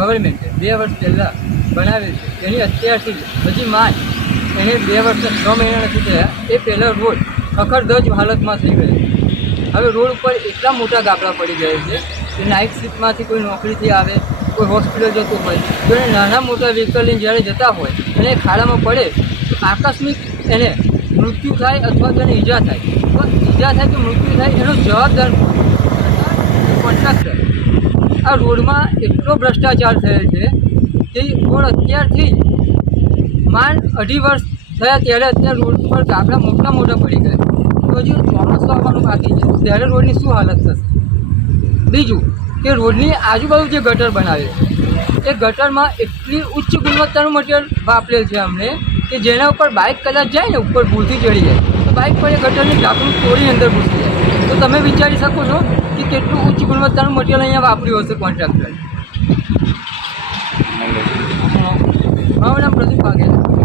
ગવર્મેન્ટે 2 વર્ષ પહેલાં બનાવેલ છે એની અત્યારથી હજી માંડ એને 2 વર્ષ 6 મહિના નથી થયા એ પહેલાં રોડ ખખડધજ હાલતમાં થઈ ગયો. હવે રોડ ઉપર એટલા મોટા ગાબડા પડી ગયા છે કે નાઇટ શિફ્ટમાંથી કોઈ નોકરીથી આવે, કોઈ હોસ્પિટલ જતું હોય તો એને નાના મોટા વ્હીકલ લઈને જ્યારે જતા હોય અને એ ખાડામાં પડે તો આકસ્મિક એને મૃત્યુ થાય અથવા તો એને ઈજા થાય. તો ઈજા થાય કે મૃત્યુ થાય એનો જવાબદાર કોન્ટ્રાક્ટર. આ રોડમાં એટલો ભ્રષ્ટાચાર થયેલ છે કે રોડ અત્યારથી માંડ 2.5 વર્ષ થયા ત્યારે અત્યારે રોડ પર ગાબડા મોટા મોટા પડી ગયા. તો હજુ ચોમાસું આવવાનું બાકી છે ત્યારે રોડની શું હાલત થશે? બીજું કે રોડની આજુબાજુ જે ગટર બનાવે છે એ ગટરમાં એટલી ઉચ્ચ ગુણવત્તાનું મટીરિયલ વાપરેલ છે અમને કે જેના ઉપર બાઇક કદાચ જાય ને ઉપર ભૂલથી ચડી જાય તો બાઇક પર એ ગટરની ઢાંકણું તોડી અંદર ઘૂસી જાય. તો તમે વિચારી શકો છો કે કેટલું ઉચ્ચ ગુણવત્તાનું મટીરિયલ અહીંયા વાપર્યું હશે કોન્ટ્રાક્ટરે. મારું નામ પ્રદીપ વાઘેલા.